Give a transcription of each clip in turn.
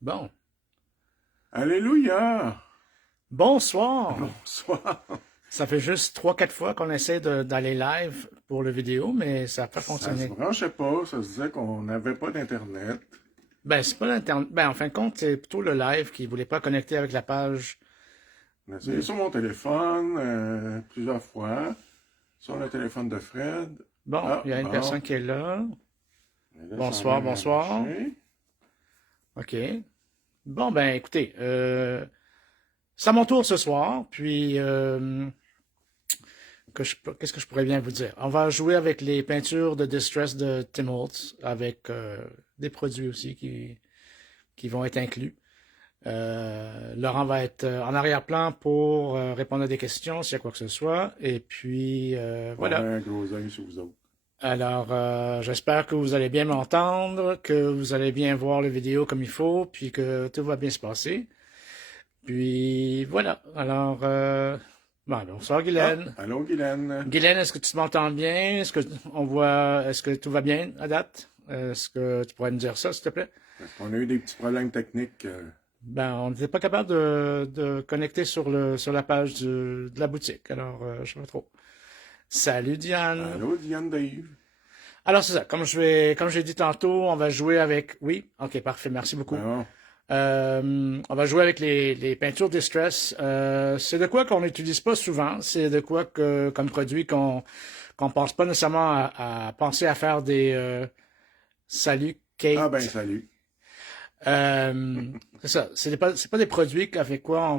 Bon. Alléluia! Bonsoir! Bonsoir! Ça fait juste 3-4 fois qu'on essaie d'aller live pour le vidéo, mais ça n'a pas Ça se fonctionné. branchait pas, ça se disait qu'on n'avait pas d'Internet. Ben, c'est pas l'Internet. Ben, en fin de compte, c'est plutôt le live qui voulait pas connecter avec la page. On a essayé sur mon téléphone plusieurs fois, sur le téléphone de Fred. Bon, Ah, il y a une bon, personne qui est là. mais là, ça a Bonsoir, l'air à bonsoir. marcher. OK. Bon, ben, écoutez, c'est à mon tour ce soir, puis qu'est-ce que je pourrais bien vous dire? On va jouer avec les peintures de Distress de Tim Holtz, avec des produits aussi qui vont être inclus. Laurent va être en arrière-plan pour répondre à des questions s'il y a quoi que ce soit. Et puis, Pas voilà. un gros œil sur vous autres. Alors, j'espère que vous allez bien m'entendre, que vous allez bien voir les vidéos comme il faut, puis que tout va bien se passer. Puis, voilà. Alors, bon, bonsoir Ah, Guylaine. allô, Guylaine. Guylaine, est-ce que tu m'entends bien? Est-ce que tout va bien à date? Est-ce que tu pourrais me dire ça, s'il te plaît? Parce qu'on a eu des petits problèmes techniques. Ben, on n'était pas capable de connecter sur la page de la boutique. Alors, je sais pas trop. Salut Diane. Allô, Diane Dave. Alors, c'est ça. Comme j'ai dit tantôt, on va jouer avec. Oui, ok, parfait. Merci beaucoup. Bon, On va jouer avec les peintures Distress. C'est de quoi qu'on n'utilise pas souvent. C'est de quoi comme produit qu'on pense pas nécessairement à penser à faire des. Salut ah ben, Kate. salut. C'est ça. C'est pas des produits avec quoi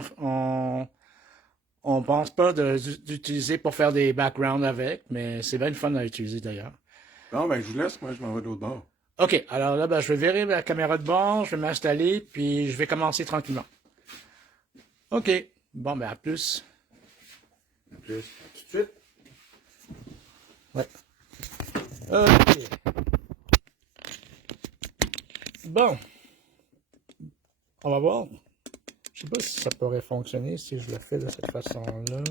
on pense pas d'utiliser pour faire des backgrounds avec, mais c'est bien fun à utiliser d'ailleurs. Bon, ben, je vous laisse, moi, je m'en vais de l'autre bord. OK, alors là, ben, je vais virer la caméra de bord, je vais m'installer, puis je vais commencer tranquillement. OK. Bon, ben, à plus. À plus. À tout de suite. Ouais. OK. Bon, on va voir. Je sais pas si ça pourrait fonctionner si je le fais de cette façon-là.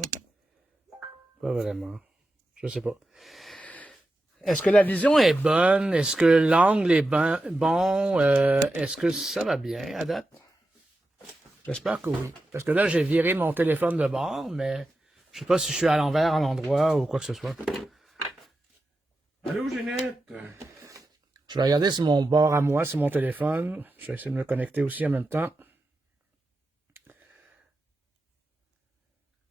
Pas vraiment. Je sais pas. Est-ce que la vision est bonne? Est-ce que l'angle est bon? Est-ce que ça va bien à date? J'espère que oui. Parce que là, j'ai viré mon téléphone de bord, mais je sais pas si je suis à l'envers, à l'endroit ou quoi que ce soit. Allô, Ginette. Je vais regarder sur mon bord à moi, sur mon téléphone. Je vais essayer de me connecter aussi en même temps.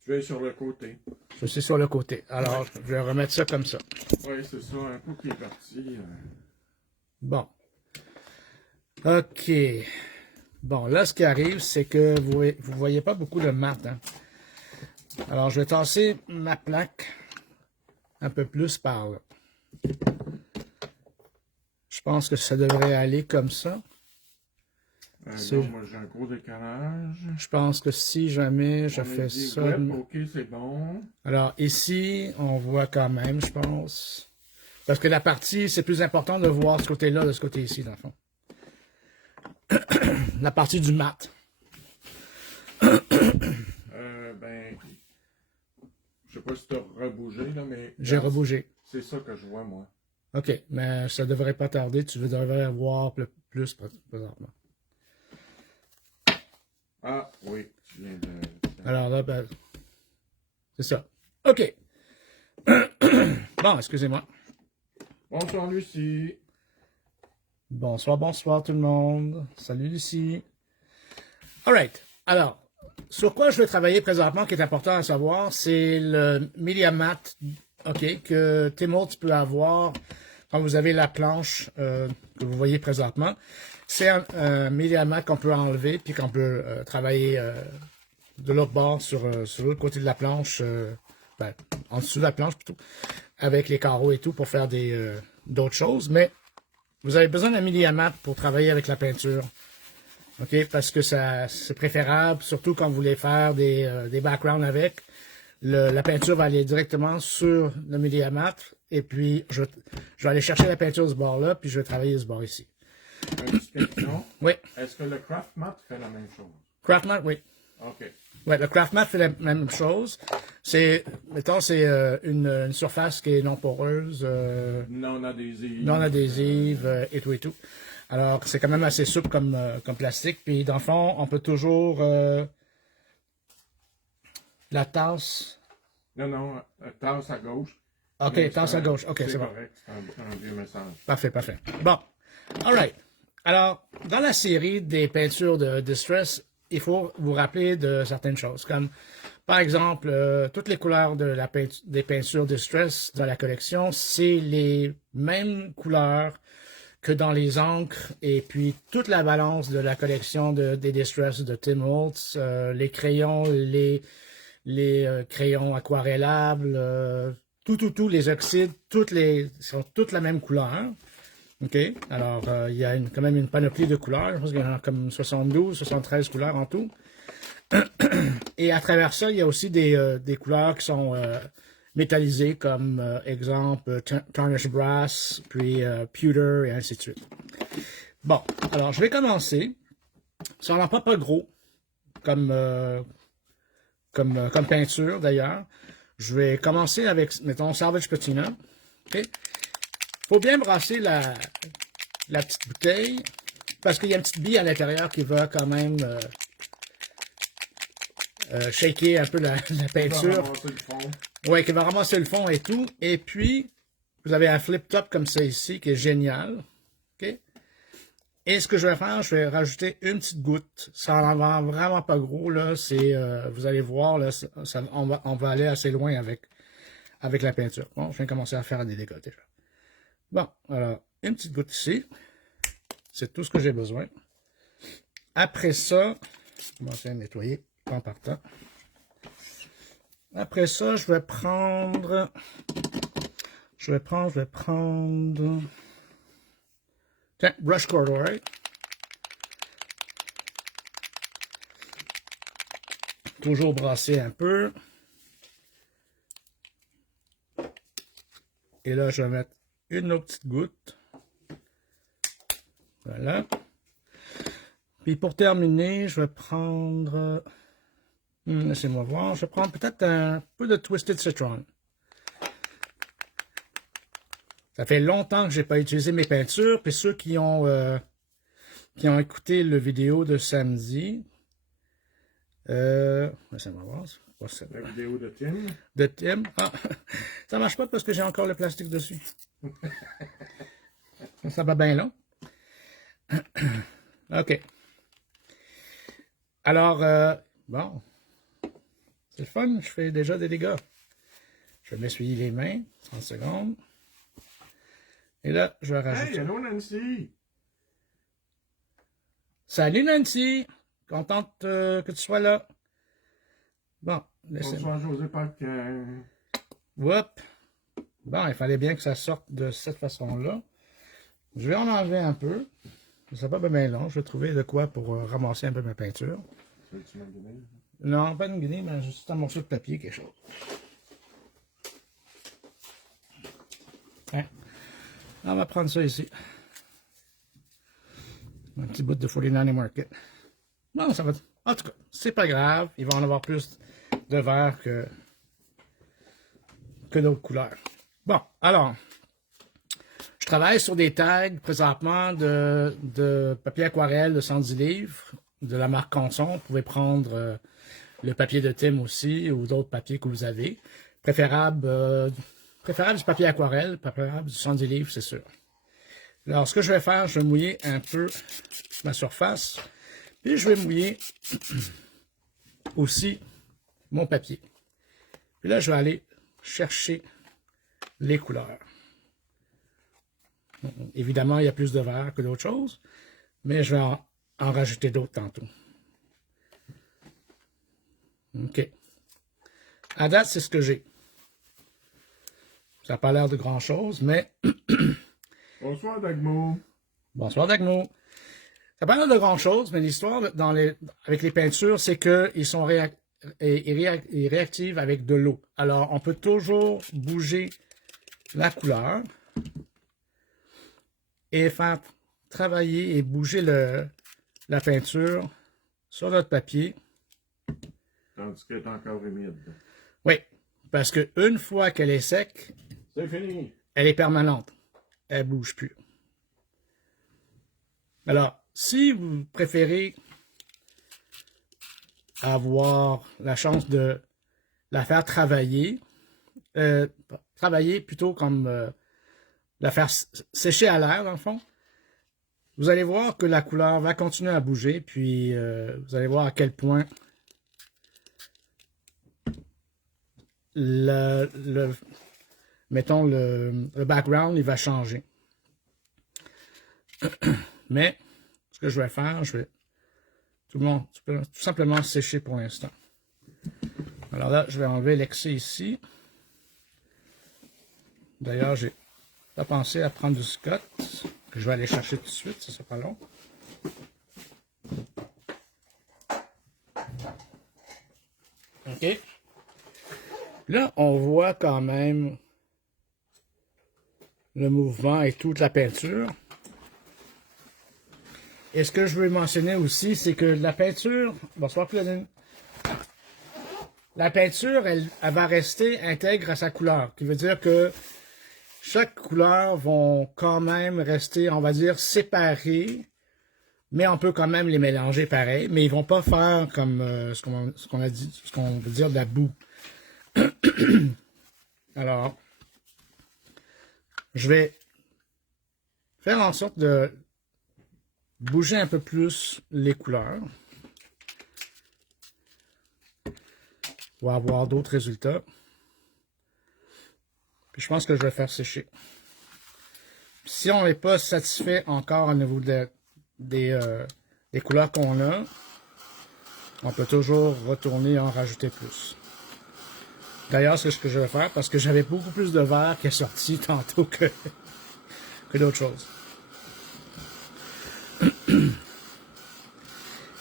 Tu es sur le côté. Je suis sur le côté. Alors, je vais remettre ça comme ça. Oui, c'est ça, un coup qui est parti. Bon. OK. Bon, là, ce qui arrive, c'est que vous voyez pas beaucoup de mat. Hein? Alors, je vais tasser ma plaque un peu plus par là. Je pense que ça devrait aller comme ça. Non, moi j'ai un gros décalage. Je pense que si jamais je fais ça... Web, ok, c'est bon. Alors, ici, on voit quand même, je pense. Parce que la partie, c'est plus important de voir ce côté-là de ce côté-ci, dans le fond. La partie du mat. Ben, je sais pas si tu as rebougé, là, mais... J'ai rebougé. C'est ça que je vois, moi. OK, mais ça devrait pas tarder. Tu devrais voir plus présentement. Ah, oui, tu viens de... Alors là, ben, c'est ça. OK. Bon, excusez-moi. Bonsoir, Lucie. Bonsoir, bonsoir tout le monde. Salut Lucie. All right. Alors, sur quoi je vais travailler présentement, qui est important à savoir, c'est le Media Mat, OK, que Tim Holtz peut avoir quand vous avez la planche que vous voyez présentement. C'est un Media Mat qu'on peut enlever puis qu'on peut travailler de l'autre bord sur l'autre côté de la planche, ben, en dessous de la planche plutôt, avec les carreaux et tout pour faire d'autres choses. Mais vous avez besoin d'un Media Mat pour travailler avec la peinture. OK, parce que c'est préférable, surtout quand vous voulez faire des backgrounds avec. La peinture va aller directement sur le Media Mat. Et puis, je vais aller chercher la peinture de ce bord-là, puis je vais travailler ce bord ici. Une petite question. Oui. Est-ce que le craft mat fait la même chose? Craft Mat, oui. OK. Ouais, le Craft Mat fait la même chose. Mettons, c'est une surface qui est non poreuse, Non adhésive. non adhésive, et tout et tout. Alors, c'est quand même assez souple comme, comme plastique. Puis, dans le fond, on peut toujours... la tasse... Non, tasse à gauche. OK, Mais tasse à gauche. OK, c'est bon. correct, c'est un vieux message. Parfait, parfait. Bon, all right. Alors, dans la série des peintures de Distress, il faut vous rappeler de certaines choses, comme, par exemple, toutes les couleurs de des peintures Distress dans la collection, c'est les mêmes couleurs que dans les encres, et puis toute la balance de la collection des Distress de Tim Holtz, les crayons, les crayons aquarellables, tout, les oxydes, sont toutes la même couleur. OK? Alors, il y a quand même une panoplie de couleurs. Je pense qu'il y en a comme 72, 73 couleurs en tout. Et à travers ça, il y a aussi des couleurs qui sont métallisées, comme exemple Tarnish Brass, puis Pewter, et ainsi de suite. Bon, alors je vais commencer. Ça n'en prend pas gros, comme peinture d'ailleurs. Je vais commencer avec, mettons, Salvage Patina. OK? Faut bien brasser la petite bouteille, parce qu'il y a une petite bille à l'intérieur qui va quand même shaker un peu la peinture. Oui, qui va ramasser le fond et tout. Et puis, vous avez un flip top comme ça ici, qui est génial. OK? Et ce que je vais faire, je vais rajouter une petite goutte. Ça en va vraiment pas gros, là. C'est, vous allez voir, là, on va aller assez loin avec la peinture. Bon, je viens de commencer à faire des dégâts déjà. Bon, alors, une petite goutte ici. C'est tout ce que j'ai besoin. Après ça, je vais commencer à nettoyer en partant. Après ça, je vais prendre... Tiens, brush corduroy. Toujours brasser un peu. Et là, je vais mettre une autre petite goutte. Voilà. Puis pour terminer, je vais prendre... laissez-moi voir. Je vais prendre peut-être un peu de Twisted Citron. Ça fait longtemps que je n'ai pas utilisé mes peintures. Puis ceux qui ont écouté le vidéo de samedi... laissez-moi voir. La vidéo de Tim. De Tim. Ah, ça marche pas parce que j'ai encore le plastique dessus. Ça va bien long. OK. Alors, bon. C'est le fun, je fais déjà des dégâts. Je vais m'essuyer les mains, 30 secondes. Et là, je vais rajouter... Hey, hello Nancy! Salut Nancy! Contente que tu sois là. Bon, laissez-moi. Bonsoir José Paquin. Whoop! Bon, il fallait bien que ça sorte de cette façon-là. Je vais en enlever un peu. Ça sera pas bien long. Je vais trouver de quoi pour ramasser un peu ma peinture. Non, pas une guinée, mais juste un morceau de papier, quelque chose. Hein? On va prendre ça ici. Un petit bout de 49 Market. Non, ça va... En tout cas, c'est pas grave. Il va en avoir plus de vert que d'autres couleurs. Bon, alors... Je travaille sur des tags présentement de papier aquarelle de 110 livres de la marque Conson. Vous pouvez prendre le papier de Tim aussi ou d'autres papiers que vous avez. Préférable du papier aquarelle, préférable du 110 livres, c'est sûr. Alors, ce que je vais faire, je vais mouiller un peu ma surface. Puis, je vais mouiller aussi mon papier. Puis là, je vais aller chercher les couleurs. Évidemment, il y a plus de vert que d'autres choses, mais je vais en rajouter d'autres tantôt. OK. À date, c'est ce que j'ai. Ça n'a pas l'air de grand-chose, mais... Bonsoir Dagmo. Bonsoir Dagmo. Ça n'a pas l'air de grand-chose, mais l'histoire avec les peintures, c'est qu'ils sont réactifs avec de l'eau. Alors, on peut toujours bouger la couleur et faire travailler et bouger la peinture sur notre papier. Tandis qu'elle est encore humide. Oui, parce qu'une fois qu'elle est sec, c'est fini. Elle est permanente. Elle ne bouge plus. Alors, si vous préférez avoir la chance de la faire travailler, travailler plutôt comme la faire sécher à l'air, dans le fond, vous allez voir que la couleur va continuer à bouger, puis vous allez voir à quel point mettons, le background, il va changer. Mais, ce que je vais faire, je vais tout simplement sécher pour l'instant. Alors là, je vais enlever l'excès ici. D'ailleurs, j'ai pas pensé à prendre du Scott, que je vais aller chercher tout de suite, ça sera pas long. OK. Là, on voit quand même le mouvement et toute la peinture. Et ce que je veux mentionner aussi, c'est que la peinture... Bonsoir, Claudine. La peinture, elle va rester intègre à sa couleur. Ce qui veut dire que chaque couleur vont quand même rester, on va dire, séparées, mais on peut quand même les mélanger pareil, mais ils vont pas faire comme ce qu'on a dit, ce qu'on veut dire de la boue. Alors, je vais faire en sorte de bouger un peu plus les couleurs pour avoir d'autres résultats. Puis je pense que je vais faire sécher. Si on n'est pas satisfait encore au niveau des couleurs qu'on a, on peut toujours retourner et en rajouter plus. D'ailleurs, c'est ce que je vais faire parce que j'avais beaucoup plus de vert qui est sorti tantôt que d'autres choses.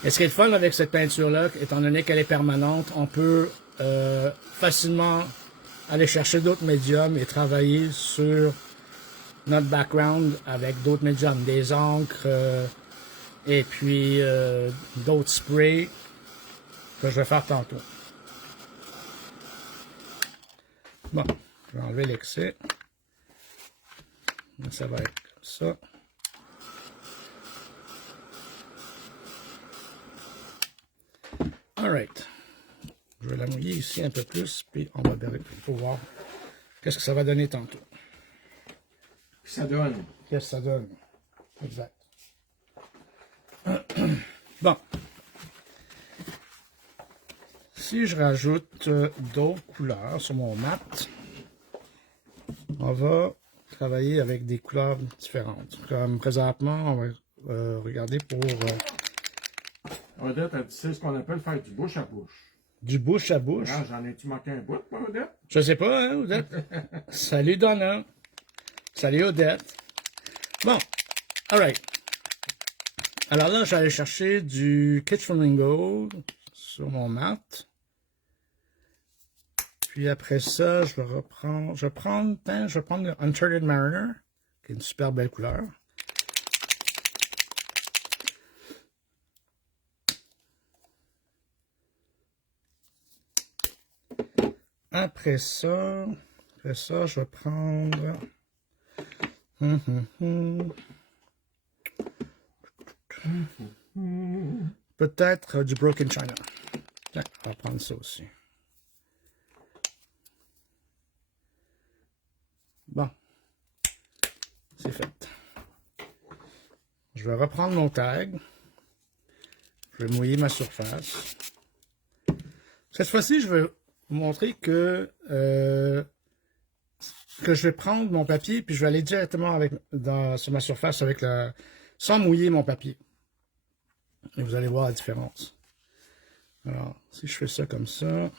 Et ce qui est le fun avec cette peinture-là, étant donné qu'elle est permanente, on peut facilement aller chercher d'autres médiums et travailler sur notre background avec d'autres médiums, des encres et puis d'autres sprays que je vais faire tantôt. Bon, je vais enlever l'excès. Ça va être comme ça. Alright. Je vais la mouiller ici un peu plus, puis on va voir qu'est-ce que ça va donner tantôt. Ça donne. Qu'est-ce que ça donne? Exact. Bon. Si je rajoute d'autres couleurs sur mon mat, on va travailler avec des couleurs différentes. Comme présentement, on va regarder pour... Odette, c'est ce qu'on appelle faire du bouche à bouche. Du bouche à bouche. Ah, j'en ai-tu manqué un bout, pas, Odette? Je sais pas, hein, Odette? Salut, Donna. Salut, Odette. Bon, alright. Alors là, je vais aller chercher du Kitsch Flamingo sur mon mat. Puis après ça, je vais prendre le Uncharted Mariner, qui est une super belle couleur. Après ça, je vais prendre... Peut-être du Broken China. Tiens, on va prendre ça aussi. Bon. C'est fait. Je vais reprendre mon tag. Je vais mouiller ma surface. Cette fois-ci, je vais vous montrer que je vais prendre mon papier puis je vais aller directement sur ma surface sans mouiller mon papier. Et vous allez voir la différence. Alors, si je fais ça comme ça,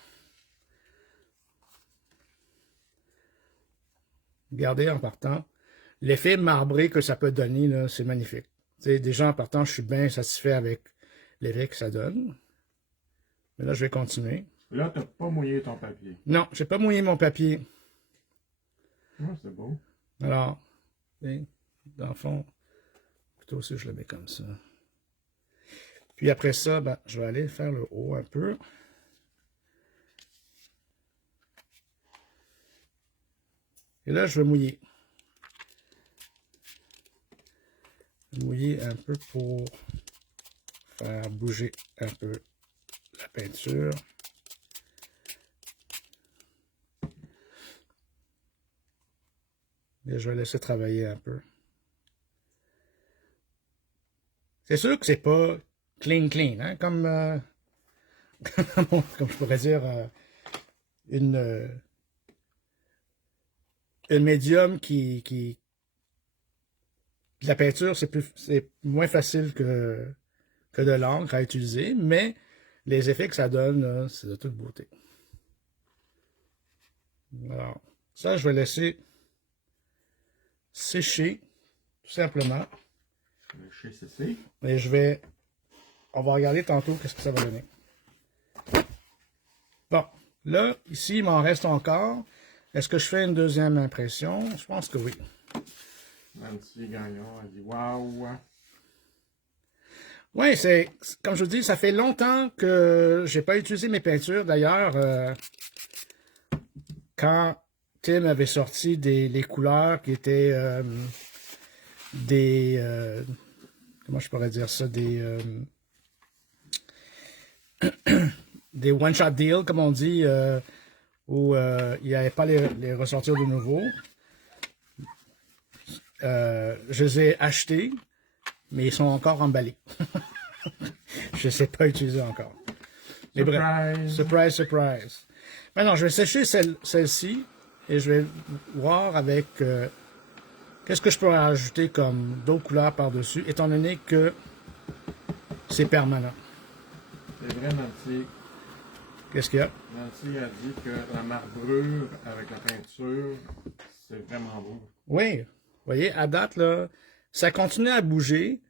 regardez en partant, l'effet marbré que ça peut donner, c'est magnifique. T'sais, déjà en partant, je suis bien satisfait avec l'effet que ça donne. Mais là, je vais continuer. Là, tu n'as pas mouillé ton papier. Non, j'ai pas mouillé mon papier. Ah, c'est beau. Alors, dans le fond, plutôt si je le mets comme ça. Puis après ça, ben, je vais aller faire le haut un peu. Et là, je vais mouiller. mouiller un peu pour faire bouger un peu la peinture. Et je vais laisser travailler un peu. C'est sûr que c'est pas clean, hein, comme, comme je pourrais dire, une médium la peinture, c'est moins facile que de l'encre à utiliser, mais les effets que ça donne, c'est de toute beauté. Alors, ça, je vais laisser sécher, tout simplement. Sécher. Et on va regarder tantôt qu'est-ce que ça va donner. Bon, là, ici, il m'en reste encore. Est-ce que je fais une deuxième impression? Je pense que oui. Nancy Gagnon a dit waouh! Oui, comme je vous dis, ça fait longtemps que j'ai pas utilisé mes peintures. D'ailleurs, quand Tim avait sorti les couleurs qui étaient comment je pourrais dire ça, des one-shot deals, comme on dit, où il n'y avait pas les ressortir de nouveau. Je les ai achetés, mais ils sont encore emballés. Je ne sais pas utiliser encore. Mais bref, surprise. Maintenant, je vais sécher celle-ci et je vais voir avec qu'est-ce que je peux rajouter comme d'autres couleurs par-dessus, étant donné que c'est permanent. C'est vrai, Nancy. Qu'est-ce qu'il y a? Nancy a dit que la marbrure avec la peinture, c'est vraiment beau. Oui, vous voyez, à date, là, ça continue à bouger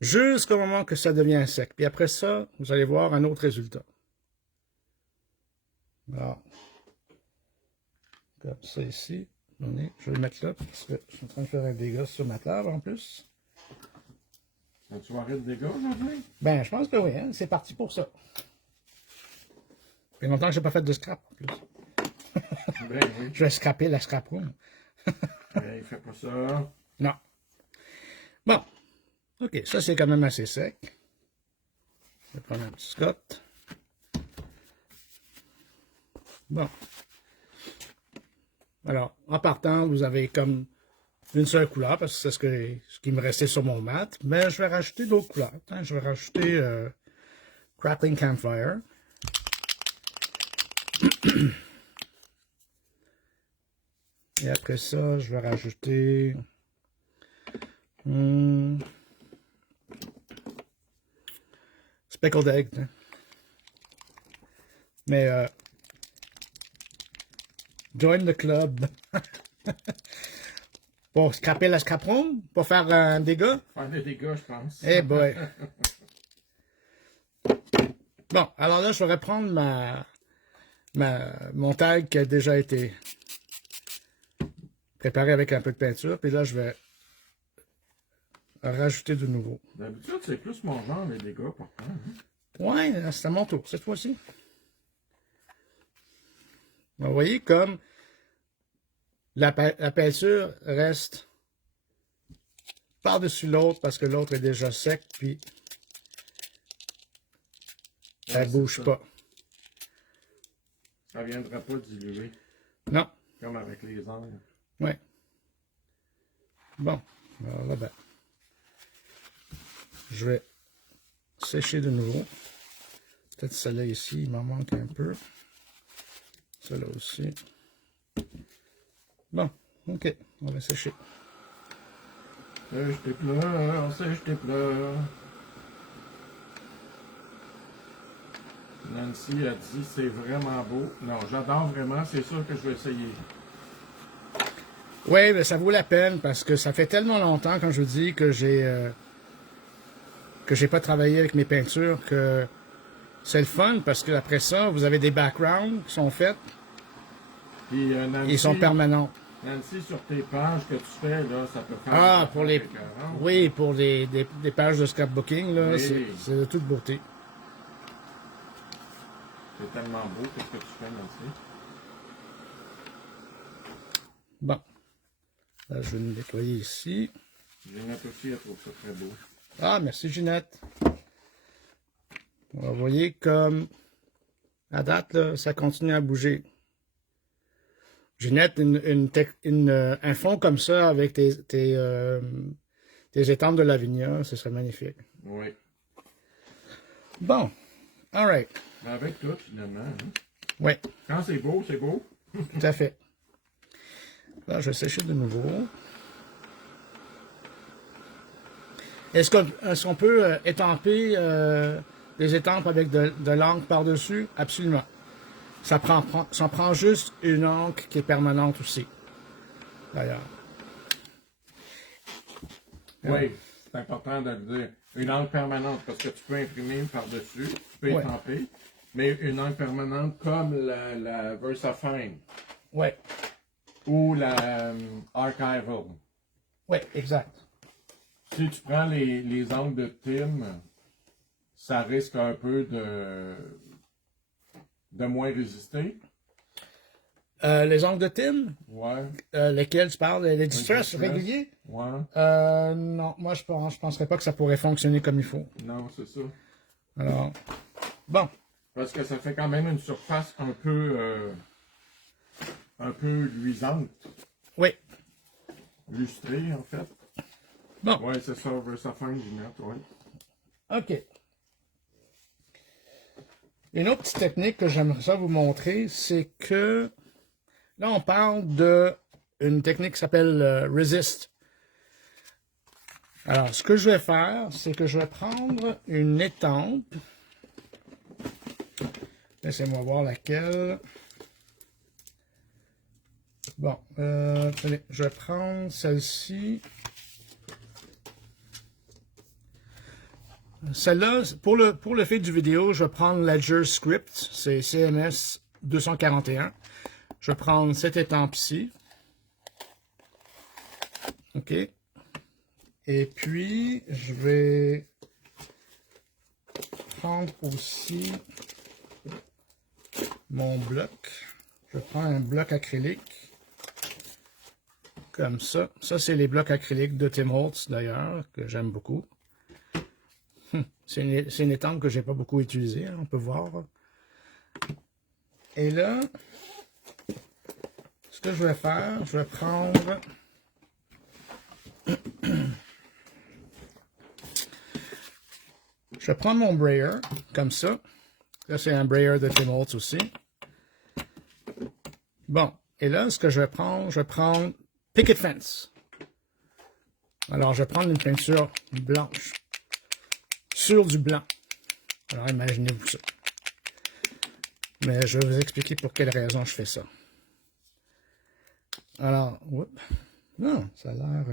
jusqu'au moment que ça devient sec. Puis après ça, vous allez voir un autre résultat. Alors, comme ça ici. Je vais le mettre là parce que je suis en train de faire un dégât sur ma table en plus. Une soirée de dégâts aujourd'hui? Ben, je pense que oui, hein, c'est parti pour ça. Ça fait longtemps que je n'ai pas fait de scrap en plus. Ben oui. Je vais scraper la scrap room. Ben, il fait pas ça. Non. Bon. OK, ça c'est quand même assez sec. Je vais prendre un petit Scott. Bon. Alors, en partant, vous avez comme une seule couleur, parce que c'est ce qui me restait sur mon mat. Mais je vais rajouter d'autres couleurs. Hein. Je vais rajouter Crackling Campfire. Et après ça, je vais rajouter Speckled Egg. Hein. Mais join the club. Pour scraper la scrap room? Pour faire un dégât? Faire des dégâts, je pense. Eh boy! Bon, alors là, je vais reprendre mon tag qui a déjà été préparé avec un peu de peinture. Puis là, je vais rajouter de nouveau. D'habitude, c'est plus mon genre, les dégâts, pourtant. Hein? Ouais, c'est à mon tour, cette fois-ci. Vous voyez comme la peinture reste par-dessus l'autre parce que l'autre est déjà sec, puis elle ne bouge pas. Ça ne viendra pas diluer. Non. Comme avec les angles. Oui. Bon, alors là, ben, je vais sécher de nouveau. Peut-être celle-là ici, il m'en manque un peu. Celle-là aussi. Bon, ok, on va sécher. Sèche tes pleurs, sèche tes pleurs. Nancy a dit c'est vraiment beau. Non, j'adore vraiment, c'est sûr que je vais essayer. Oui, mais ça vaut la peine parce que ça fait tellement longtemps, comme je vous dis, que j'ai pas travaillé avec mes peintures que c'est le fun parce que après ça, vous avez des backgrounds qui sont faits. Puis, Nancy, ils sont permanents. Nancy, sur tes pages que tu fais, là, ça peut faire... Ah, pour les... Oui, pour des pages de scrapbooking, là, oui. c'est de toute beauté. C'est tellement beau, qu'est-ce que tu fais, Nancy? Bon. Là, je vais le nettoyer ici. Ginette aussi, elle trouve ça très beau. Ah, merci Ginette. Vous voyez comme à date, là, ça continue à bouger. Ginette, un fond comme ça avec tes étampes de Lavinia, ce serait magnifique. Oui. Bon, alright. Mais avec tout, finalement. Hein. Oui, Quand c'est beau, c'est beau. tout à fait. Là, je vais sécher de nouveau. Est-ce qu'on peut étamper des étampes avec de l'encre par-dessus? Absolument. Ça prend juste une encre qui est permanente aussi. D'ailleurs. Oui, c'est important de le dire. Une encre permanente, parce que tu peux imprimer par-dessus, tu peux Ouais. étamper, mais une encre permanente comme la VersaFine Oui, ou la Archival. oui, exact. Si tu prends les encres de Tim, ça risque un peu de moins résister. Les ongles de Tim, Ouais. lesquels tu parles, les distress distress. réguliers? Ouais. Non, moi je penserais pas que ça pourrait fonctionner comme il faut. Non, c'est ça. Alors, bon, Parce que ça fait quand même une surface un peu luisante. oui, Lustrée, en fait. bon, Ouais, c'est ça, VersaFine, Ginette, ouais. ok. Une autre petite technique que j'aimerais ça vous montrer, c'est que là on parle d'une technique qui s'appelle Resist. Alors, ce que je vais faire, c'est que je vais prendre une étampe. Laissez-moi voir laquelle. Bon, attendez, je vais prendre celle-ci. Celle-là, pour le fait du vidéo, je vais prendre Ledger Script, c'est CMS 241. Je vais prendre cette étampe ici. OK. Et puis, je vais prendre aussi mon bloc. Je prends un bloc acrylique. Comme ça. Ça, c'est les blocs acryliques de Tim Holtz, d'ailleurs, que j'aime beaucoup. C'est une étampe que j'ai pas beaucoup utilisée, hein, on peut voir. Et là, ce que je vais faire, je vais prendre... Je vais prendre mon brayer, comme ça. Là, c'est un brayer de Tim Holtz aussi. Bon, et là, ce que je vais prendre Picket Fence. Alors, je vais prendre une peinture blanche sur du blanc. Alors, imaginez-vous ça. Mais je vais vous expliquer pour quelle raison je fais ça. Alors, whoop. Non, ça a l'air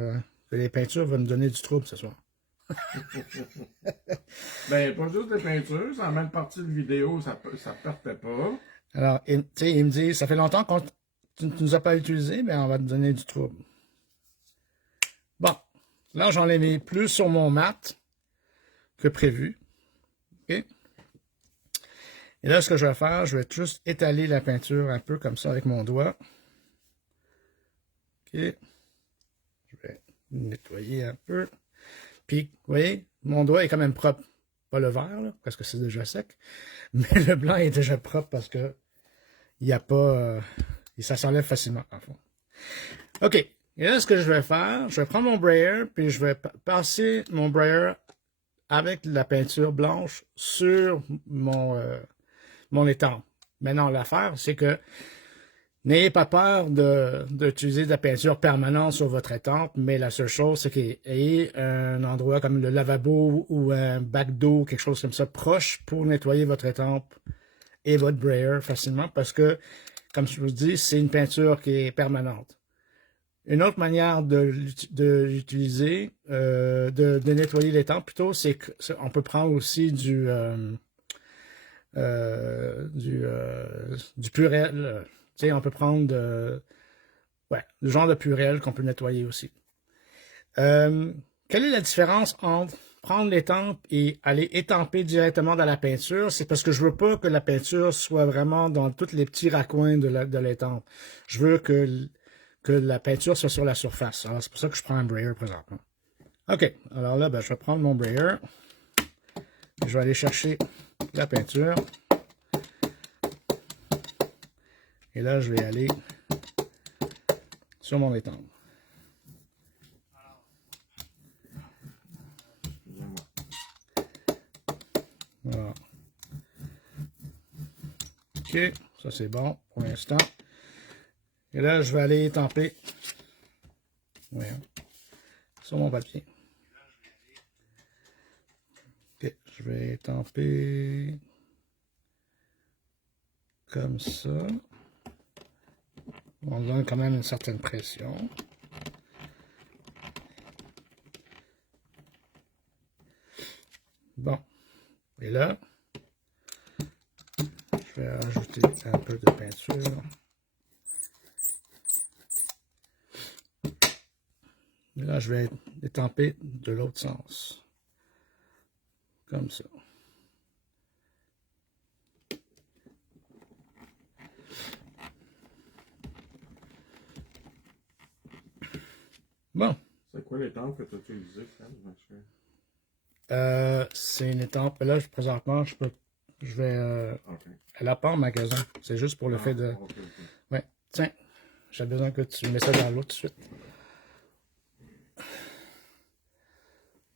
que les peintures vont me donner du trouble ce soir. Ben, pas juste des peintures, ça en même partie de vidéo, ça partait pas. Alors, tu sais, il me dit, ça fait longtemps que tu ne nous as pas utilisé, mais on va te donner du trouble. Bon, là, j'en ai mis plus sur mon mat que prévu. OK? Et là, ce que je vais faire, je vais juste étaler la peinture un peu comme ça avec mon doigt. OK? Je vais nettoyer un peu. Puis, vous voyez, mon doigt est quand même propre. Pas le vert, là, parce que c'est déjà sec. Mais le blanc est déjà propre parce que il n'y a pas... ça s'enlève facilement, en fond. OK. Et là, ce que je vais faire, je vais prendre mon brayer, puis je vais passer mon brayer avec la peinture blanche sur mon étampe. Maintenant, l'affaire, c'est que n'ayez pas peur d'utiliser de la peinture permanente sur votre étampe, mais la seule chose, c'est qu'il y ait un endroit comme le lavabo ou un bac d'eau, quelque chose comme ça, proche pour nettoyer votre étampe et votre brayer facilement, parce que, comme je vous dis, c'est une peinture qui est permanente. Une autre manière de l'utiliser, de nettoyer l'étampe plutôt, c'est qu'on peut prendre aussi du Purell. Tu sais, on peut prendre le genre de Purell qu'on peut nettoyer aussi. Quelle est la différence entre prendre l'étampe et aller étamper directement dans la peinture? C'est parce que je veux pas que la peinture soit vraiment dans tous les petits raccoins de l'étampe. Je veux que la peinture soit sur la surface. Alors, c'est pour ça que je prends un brayer présentement. OK. Alors là, ben, je vais prendre mon brayer. Je vais aller chercher la peinture. Et là, je vais aller sur mon étampe. Voilà. OK, ça c'est bon pour l'instant. Et là, je vais aller étamper sur mon papier. OK, je vais étamper comme ça. On donne quand même une certaine pression. Bon. Et là, je vais rajouter un peu de peinture. Et là, je vais étamper de l'autre sens. Comme ça. Bon. C'est quoi l'étampe que tu as utilisée, Fred? C'est une étampe. Là, présentement, je vais. Elle n'a pas en magasin. C'est juste pour le fait de. Okay. Ouais. Tiens, j'ai besoin que tu mets ça dans l'eau tout de suite.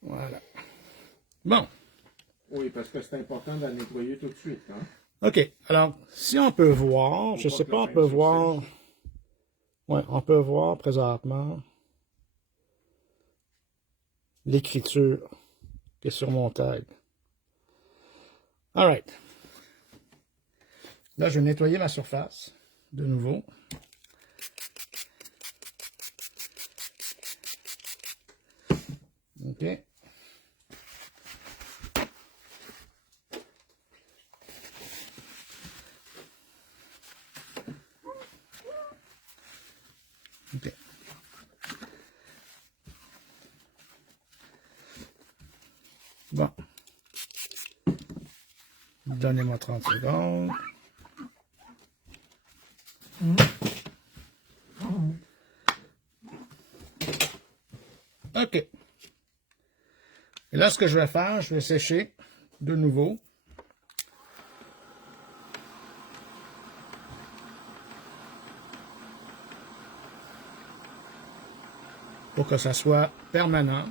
Voilà. Bon. Oui, parce que c'est important de la nettoyer tout de suite. Hein? OK. Alors, si on peut voir, je sais pas, on peut voir. Ouais, on peut voir présentement l'écriture qui est sur mon tag. All right. Là, je vais nettoyer ma surface de nouveau. OK. OK. Bon. Donnez-moi 30 secondes. OK. Et là, ce que je vais faire, je vais sécher de nouveau. Pour que ça soit permanent.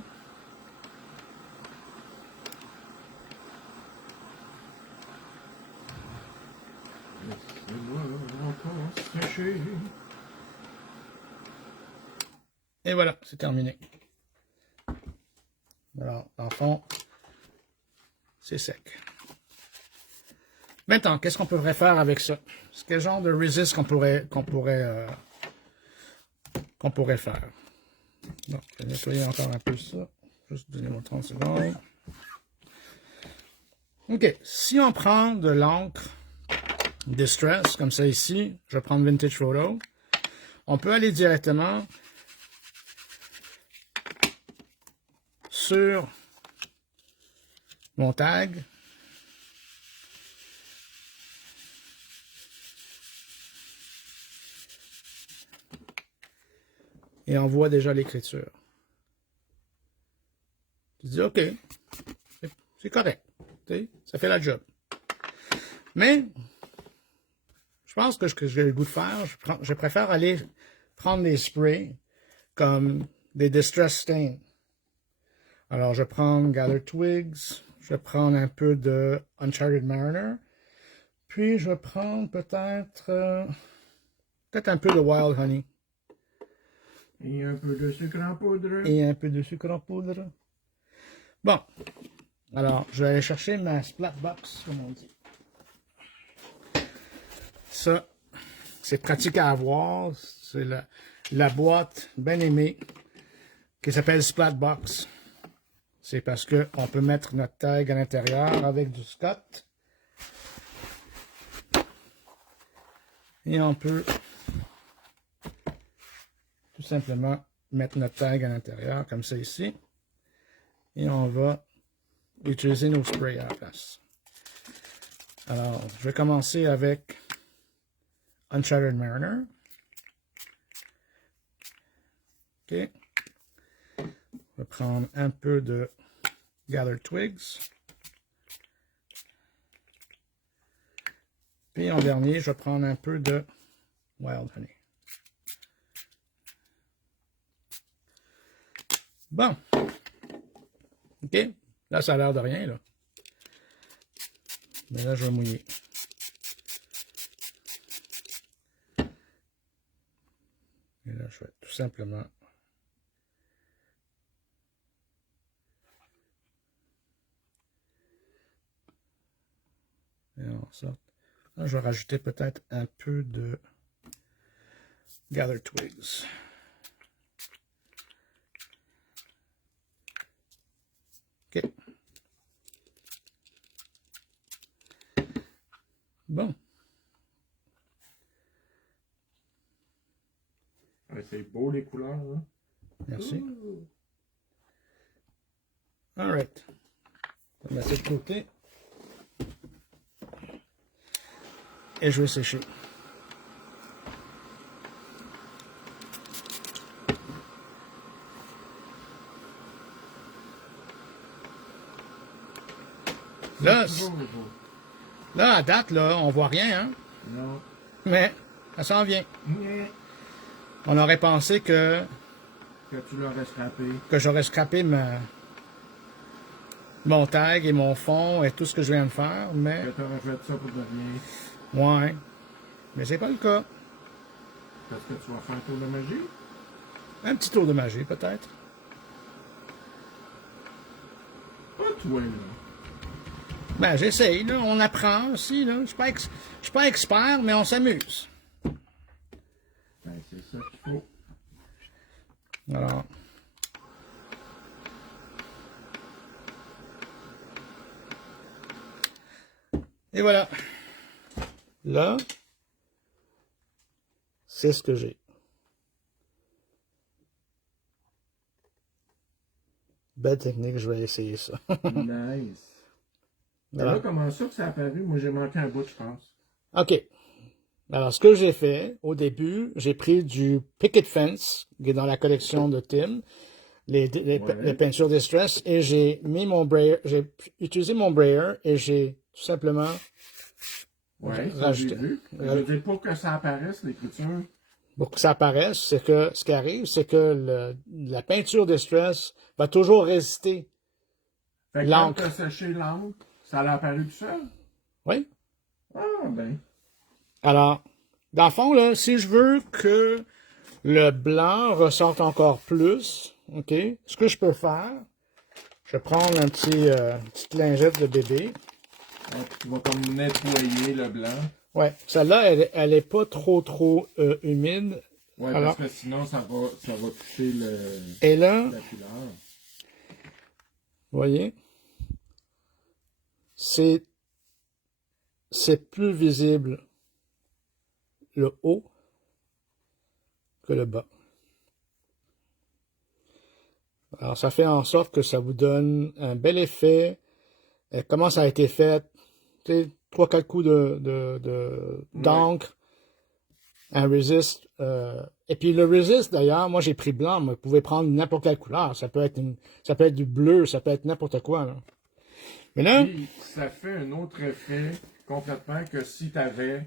Et voilà, c'est terminé. Alors, dans le fond, c'est sec. Maintenant, qu'est-ce qu'on pourrait faire avec ça? C'est quel genre de resist qu'on pourrait faire? Bon, je vais nettoyer encore un peu ça. Juste donnez-moi 30 secondes. OK. Si on prend de l'encre Distress, comme ça ici, je vais prendre Vintage Photo. On peut aller directement sur mon tag. Et on voit déjà l'écriture. Je dis OK, c'est correct. Ça fait la job. Mais, je pense que ce que j'ai le goût de faire, je préfère aller prendre des sprays comme des Distress Stain. Alors, je prends Gather Twigs, je vais prendre un peu de Uncharted Mariner, puis je vais prendre peut-être un peu de Wild Honey. Et un peu de sucre en poudre. Et un peu de sucre en poudre. Bon. Alors, je vais aller chercher ma Splat Box, comme on dit. Ça, c'est pratique à avoir. C'est la boîte bien aimée qui s'appelle Splat Box. C'est parce qu'on peut mettre notre tag à l'intérieur avec du Scott. Et on peut tout simplement mettre notre tag à l'intérieur, comme ça ici. Et on va utiliser nos sprays à la place. Alors, je vais commencer avec Uncharted Mariner. OK. Je vais prendre un peu de Gathered Twigs. Puis en dernier, je vais prendre un peu de Wild Honey. Bon. OK. Là, ça a l'air de rien, là. Mais là, je vais mouiller. Et là, je vais tout simplement faire en sorte. Là, je vais rajouter peut-être un peu de Gathered Twigs. OK. Bon. Ouais, c'est beau les couleurs. Hein? Merci. Ouh. All right. On va mettre ça de côté. Et je vais sécher. Là, à date, là, on voit rien, hein? Non. Mais ça s'en vient. Mais On aurait pensé que tu l'aurais scrappé. j'aurais scrappé mon tag et mon fond et tout ce que je viens de faire, mais... Que tu aurais fait ça pour de rien. Ouais. Mais c'est pas le cas. Parce que tu vas faire un tour de magie? Un petit tour de magie, peut-être. Pas toi, là. Ben, j'essaye, là. On apprend aussi, là. Je suis pas expert, mais on s'amuse. Ben, c'est ça qu'il faut. Alors... Et voilà. Là, c'est ce que j'ai. Belle technique, je vais essayer ça. Nice. Mais Alors, là, comment ça que ça a apparu? Moi, j'ai manqué un bout, je pense. OK. Alors, ce que j'ai fait, au début, j'ai pris du Picket Fence, qui est dans la collection de Tim, les peintures Distress, et j'ai mis mon brayer, j'ai utilisé mon brayer, et j'ai tout simplement Ouais, ça, rajouté. j'ai vu. Je veux dire, pour que ça apparaisse, l'écriture. Pour que ça apparaisse, c'est que ce qui arrive, c'est que la peinture Distress va toujours résister. Fait que quand L'encre. tu as séché l'encre, ça a apparu tout seul? Oui. Ah, ben. Alors, dans le fond, là, si je veux que le blanc ressorte encore plus, OK, ce que je peux faire, je vais prendre une petite lingette de bébé. Ouais, tu vas comme nettoyer le blanc. Ouais, celle-là, elle est pas trop humide. Ouais, Alors, parce que sinon, ça va toucher et là, la couleur. vous voyez, c'est plus visible le haut que le bas. Alors, ça fait en sorte que ça vous donne un bel effet. Comment ça a été fait? Tu sais, 3-4 coups d'encre, un resist. Et puis le resist, d'ailleurs, moi j'ai pris blanc, mais vous pouvez prendre n'importe quelle couleur. Ça peut être du bleu, ça peut être n'importe quoi. Là. Mais là, Puis, ça fait un autre effet complètement que si tu avais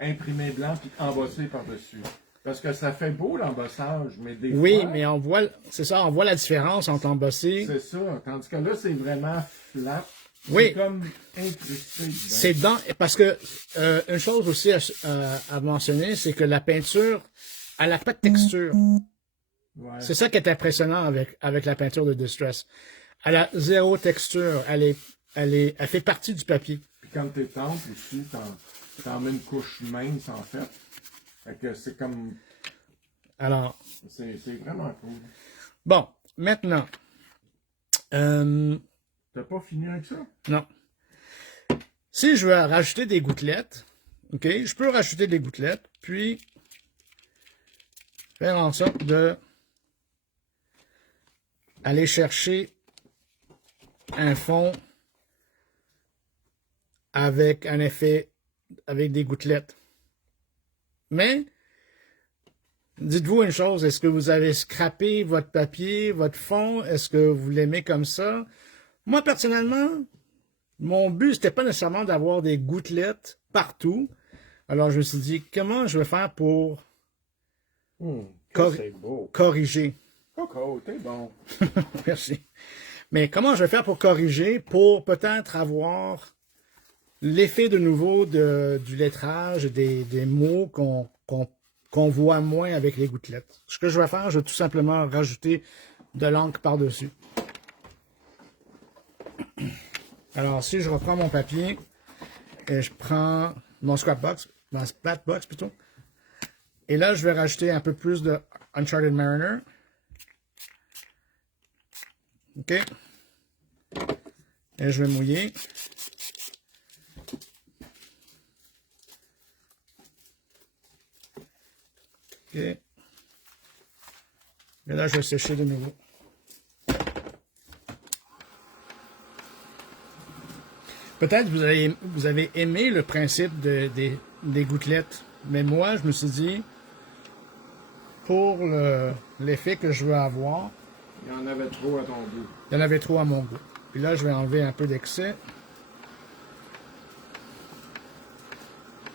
imprimé blanc puis embossé par-dessus. Parce que ça fait beau l'embossage, mais des oui, fois... mais on voit la différence entre embossé. C'est ça. Tandis que là, c'est vraiment flat. Oui. C'est comme incrusté dedans. C'est parce que une chose aussi à mentionner, c'est que la peinture, elle n'a pas de texture. Ouais. C'est ça qui est impressionnant avec la peinture de Distress. Elle a zéro texture. Elle fait partie du papier. Puis quand t'es tempes aussi, t'en mets une couche mince en fait. Fait que c'est comme... Alors, c'est vraiment cool. bon, maintenant, T'as pas fini avec ça? non. Si je veux rajouter des gouttelettes, OK, je peux rajouter des gouttelettes, puis faire en sorte de aller chercher un fond avec un effet, avec des gouttelettes. Mais, Dites-vous une chose, est-ce que vous avez scrappé votre papier, votre fond? Est-ce que vous l'aimez comme ça? Moi, personnellement, mon but, c'était pas nécessairement d'avoir des gouttelettes partout. Alors, je me suis dit, comment je vais faire pour C'est beau. corriger? Coco, t'es bon. Merci. Mais comment je vais faire pour corriger, pour peut-être avoir l'effet de nouveau du lettrage, des mots qu'on voit moins avec les gouttelettes. Ce que je vais faire, je vais tout simplement rajouter de l'encre par-dessus. Alors, si je reprends mon papier et je prends mon scrapbox, mon splatbox plutôt, et là, je vais rajouter un peu plus de Uncharted Mariner. OK. Et je vais mouiller. OK. Et là, je vais sécher de nouveau. Peut-être vous avez aimé le principe des gouttelettes, mais moi, je me suis dit, pour l'effet que je veux avoir, Il y en avait trop à ton goût. il y en avait trop à mon goût. Puis là, je vais enlever un peu d'excès.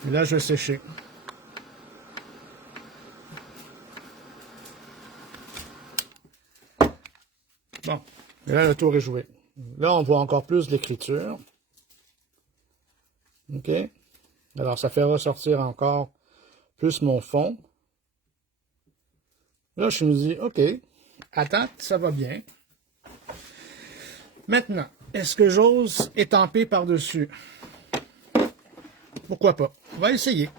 Et là, je vais sécher. Bon, et là, le tour est joué. Là, on voit encore plus l'écriture. OK? Alors, ça fait ressortir encore plus mon fond. Là, je me dis, OK, attends, ça va bien. Maintenant, est-ce que j'ose étamper par-dessus? Pourquoi pas? On va essayer.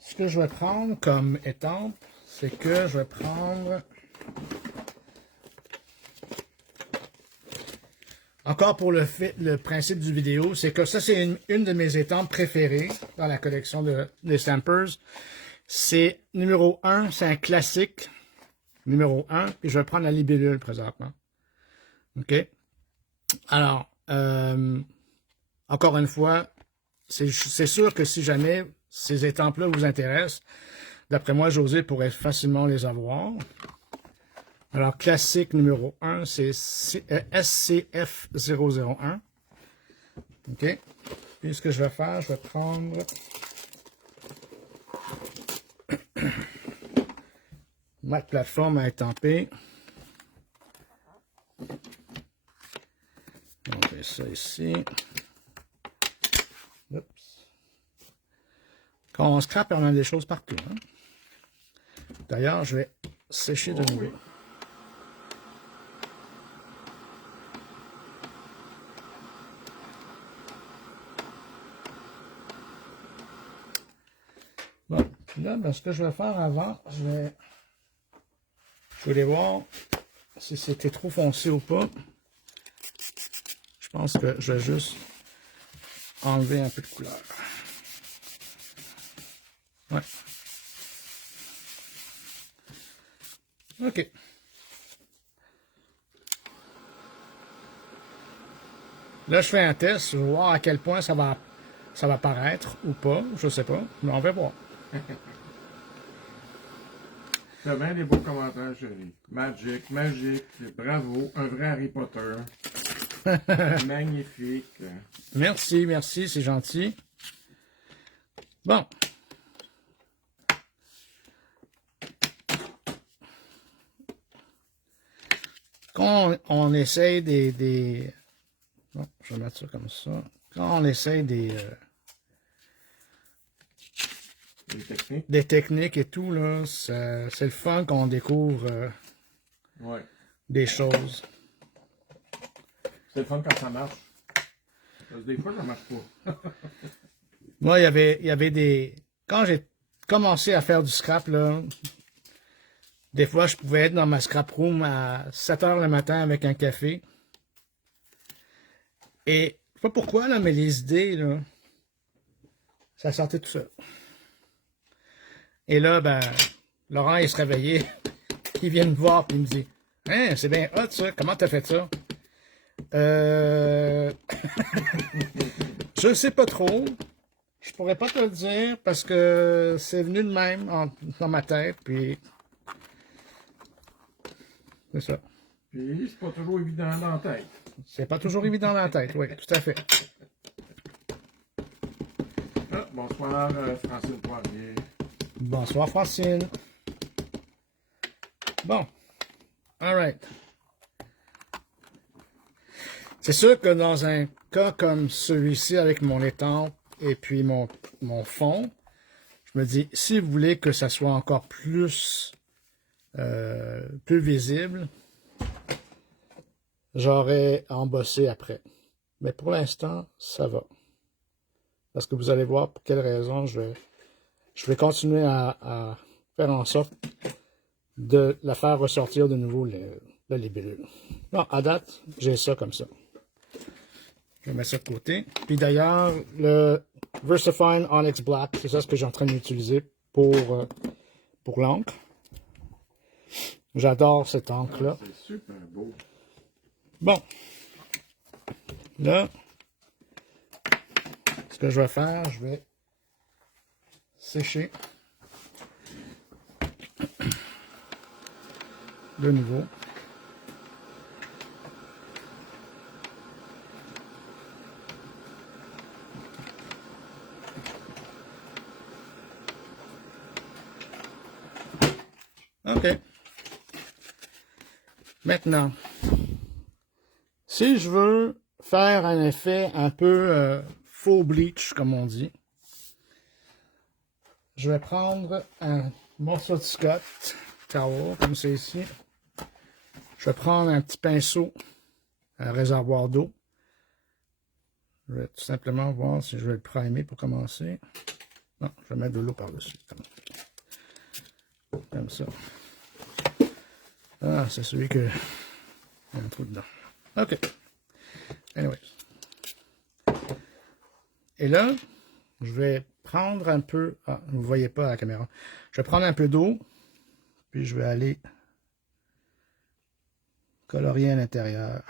Ce que je vais prendre comme étampe, c'est que je vais prendre... Encore pour le principe du vidéo, c'est que ça, c'est une de mes étampes préférées dans la collection des Stampers. C'est numéro 1, c'est un classique. Numéro 1, et je vais prendre la libellule présentement. OK? Alors, encore une fois, c'est sûr que si jamais ces étampes-là vous intéressent, d'après moi, José pourrait facilement les avoir. Alors, classique numéro 1, c'est SCF-001. OK? Puis, ce que je vais faire, je vais prendre... ma plateforme à étamper. On fait ça ici. Oups. Quand on scrape, on a des choses partout. Hein? D'ailleurs, je vais sécher de nouveau. Bon, puis là, ben, ce que je vais faire avant, je voulais voir si c'était trop foncé ou pas. Je pense que je vais juste enlever un peu de couleur. Ouais. OK. Là, je fais un test. Je vais voir à quel point ça va paraître ou pas. Je sais pas, mais on va voir. T'as bien des beaux commentaires, chérie. Magique, bravo, un vrai Harry Potter. Magnifique. Merci, merci, c'est gentil. Bon. Quand on essaye bon, je vais mettre ça comme ça. Quand on essaye des techniques et tout, là, c'est le fun qu'on découvre Ouais. des choses. C'est le fun quand ça marche. Parce que des fois, ça marche pas. Moi, il y avait des... Quand j'ai commencé à faire du scrap, là, des fois, je pouvais être dans ma scrap room à 7 h le matin avec un café. Et je sais pas pourquoi, là, mais les idées, là, ça sortait tout seul. Et là, ben, Laurent, il se réveillait, il vient me voir, puis il me dit « Hein, c'est bien hot, ça, comment t'as fait ça? » Je sais pas trop. Je pourrais pas te le dire parce que c'est venu de même dans ma tête, puis c'est ça. Puis, c'est pas toujours évident dans la tête. C'est pas toujours évident dans la tête, oui, tout à fait. Ah, bonsoir, Francine Poirier. Bonsoir, Francine. Bon. All right. C'est sûr que dans un cas comme celui-ci avec mon étampe et puis mon fond, je me dis, si vous voulez que ça soit encore plus visible, j'aurais embossé après. Mais pour l'instant, ça va. Parce que vous allez voir pour quelle raison je vais continuer à faire en sorte de la faire ressortir de nouveau la libellule. Bon, à date, j'ai ça comme ça. Je vais mettre ça de côté. Puis d'ailleurs, le VersaFine Onyx Black, c'est ça ce que j'ai en train d'utiliser pour l'encre. J'adore cette encre-là. C'est super beau. Bon. Là, ce que je vais faire, je vais sécher de nouveau. OK. Maintenant, si je veux faire un effet un peu faux bleach, comme on dit, je vais prendre un morceau de Scott Towel, comme c'est ici. Je vais prendre un petit pinceau, un réservoir d'eau. Je vais tout simplement voir si je vais le primer pour commencer. Non, je vais mettre de l'eau par-dessus. Comme ça. Ah, c'est celui que... Il y a un trou dedans. OK. Anyway. Et là, je vais prendre un peu... Ah, vous ne voyez pas à la caméra. Je vais prendre un peu d'eau, puis je vais aller colorier à l'intérieur.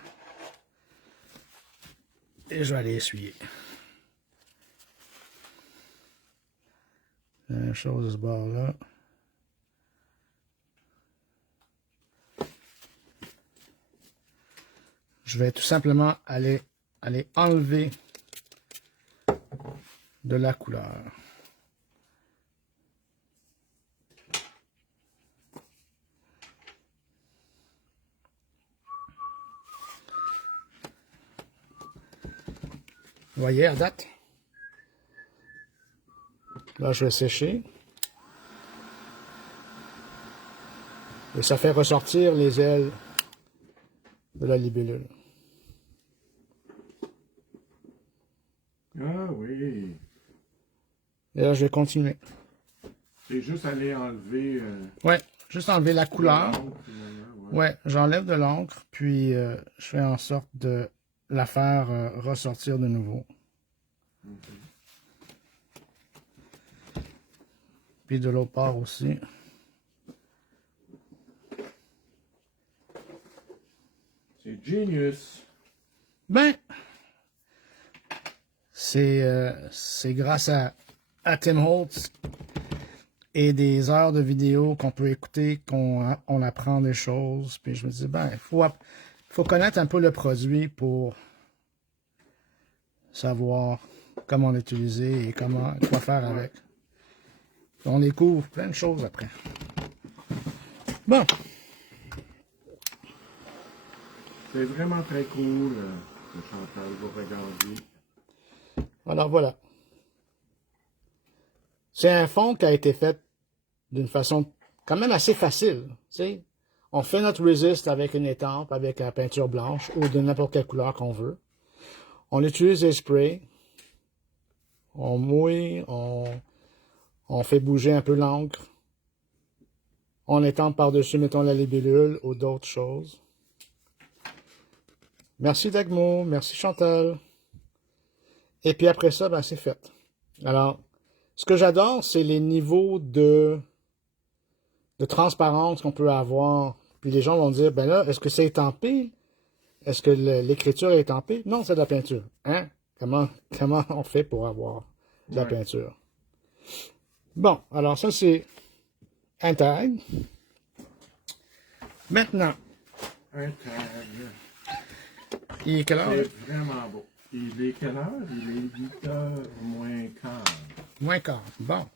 Et je vais aller essuyer. La même chose de ce bord-là. Je vais tout simplement aller enlever de la couleur. Vous voyez à date? Là, je vais sécher. Et ça fait ressortir les ailes de la libellule. Ah oui. Et là, je vais continuer. C'est juste aller enlever... Ouais, juste enlever la couleur. Ouais, j'enlève de l'encre, puis je fais en sorte de la faire ressortir de nouveau. Puis de l'autre part aussi. c'est genius. Ben, c'est grâce à Tim Holtz et des heures de vidéos qu'on peut écouter qu'on apprend des choses. Puis je me dis, ben, il faut connaître un peu le produit pour savoir comment l'utiliser et quoi faire avec. On découvre plein de choses après. Bon. C'est vraiment très cool, que Chantal va regarder. Alors voilà. C'est un fond qui a été fait d'une façon quand même assez facile. Tu sais. On fait notre resist avec une étampe, avec la peinture blanche ou de n'importe quelle couleur qu'on veut. On utilise les sprays. On mouille, on fait bouger un peu l'encre. On étampe par-dessus, mettons, la libellule ou d'autres choses. Merci Dagmo, merci Chantal. Et puis après ça, ben c'est fait. Alors, ce que j'adore, c'est les niveaux de transparence qu'on peut avoir. Puis les gens vont dire, ben là, est-ce que c'est étampé? Est-ce que l'écriture est étampée? Non, c'est de la peinture. Hein? Comment on fait pour avoir de la Ouais. peinture. Bon, alors ça c'est un tag. Maintenant, Un tag. il est quelle heure? C'est vraiment beau. Il est quelle heure? Il est 8h moins quart. Moins quart. Bon.